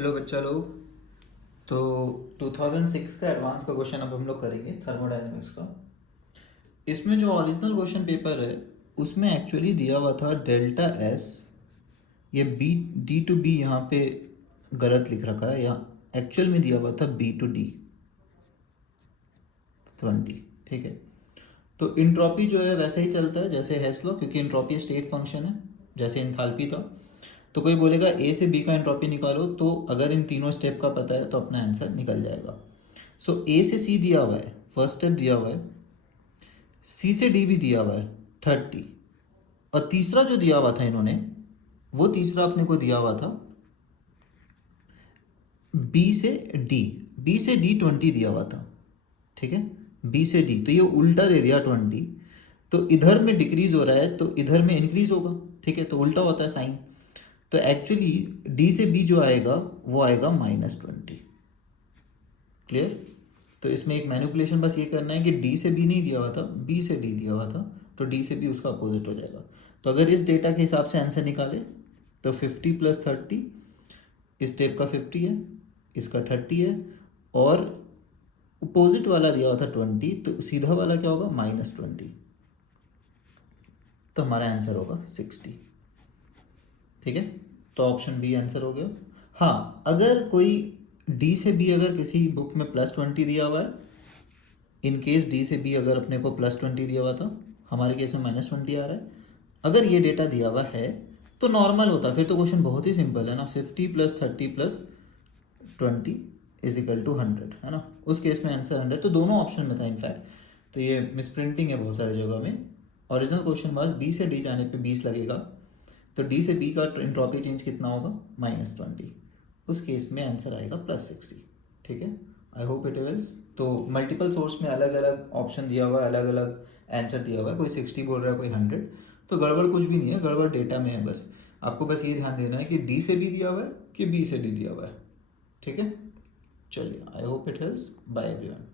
Hello बच्चा लोग। तो 2006 का एडवांस का क्वेश्चन अब हम लोग करेंगे थर्मोडायनेमिक्स का। इसमें जो ओरिजिनल क्वेश्चन पेपर है उसमें एक्चुअली दिया हुआ था डेल्टा एस, ये बी डी टू बी यहाँ पे गलत लिख रखा है, यहाँ एक्चुअल में दिया हुआ था बी टू डी 20। ठीक है, तो इंट्रॉपी जो है वैसे ही चलता है जैसे हेस लॉ, क्योंकि इंट्रॉपी स्टेट फंक्शन है जैसे इंथैल्पी था। तो कोई बोलेगा ए से बी का एंट्रोपी निकालो, तो अगर इन तीनों स्टेप का पता है तो अपना आंसर निकल जाएगा। सो ए से सी दिया हुआ है, फर्स्ट स्टेप दिया हुआ है, सी से डी भी दिया हुआ है 30, और तीसरा जो दिया हुआ था इन्होंने, वो तीसरा अपने को दिया हुआ था बी से डी। बी से डी 20 दिया हुआ था, ठीक है, बी से डी, तो ये उल्टा दे दिया 20। तो इधर में डिक्रीज हो रहा है तो इधर में इंक्रीज होगा, ठीक है, तो उल्टा होता है साइन। तो एक्चुअली डी से बी जो आएगा वो आएगा -20। क्लियर? तो इसमें एक मैनिपुलेशन बस ये करना है कि डी से बी नहीं दिया हुआ था, बी से डी दिया हुआ था, तो डी से बी उसका अपोजिट हो जाएगा। तो अगर इस डेटा के हिसाब से आंसर निकाले तो 50 + 30, इस स्टेप का 50 है, इसका 30 है, और अपोजिट वाला दिया हुआ था 20, तो सीधा वाला क्या होगा -20। तो हमारा आंसर होगा 60। ठीक है, तो ऑप्शन बी आंसर हो गया। हाँ, अगर कोई डी से बी अगर किसी बुक में +20 दिया हुआ है, इन केस डी से बी अगर अपने को +20 दिया हुआ था, हमारे केस में -20 आ रहा है, अगर ये डेटा दिया हुआ है तो नॉर्मल होता, फिर तो क्वेश्चन बहुत ही सिंपल है ना, 50 + 30 + 20 = 100 है ना। उस केस में आंसर 100, तो दोनों ऑप्शन में था इनफैक्ट। तो ये मिसप्रिंटिंग है बहुत सारी जगह में। ओरिजिनल क्वेश्चन वाज बी से डी जाने पे 20 लगेगा, तो डी से बी का एंट्रोपी चेंज कितना होगा -20। उस केस में आंसर आएगा +60। ठीक है, आई होप इट विल्स। तो मल्टीपल सोर्स में अलग अलग ऑप्शन दिया हुआ है, अलग अलग आंसर दिया हुआ है, कोई 60 बोल रहा है, कोई 100। तो गड़बड़ कुछ भी नहीं है, गड़बड़ डेटा में है। बस आपको बस ये ध्यान देना है कि डी से बी दिया हुआ है कि बी से डी दिया हुआ है। ठीक है, चलिए, I hope it helps. Bye everyone.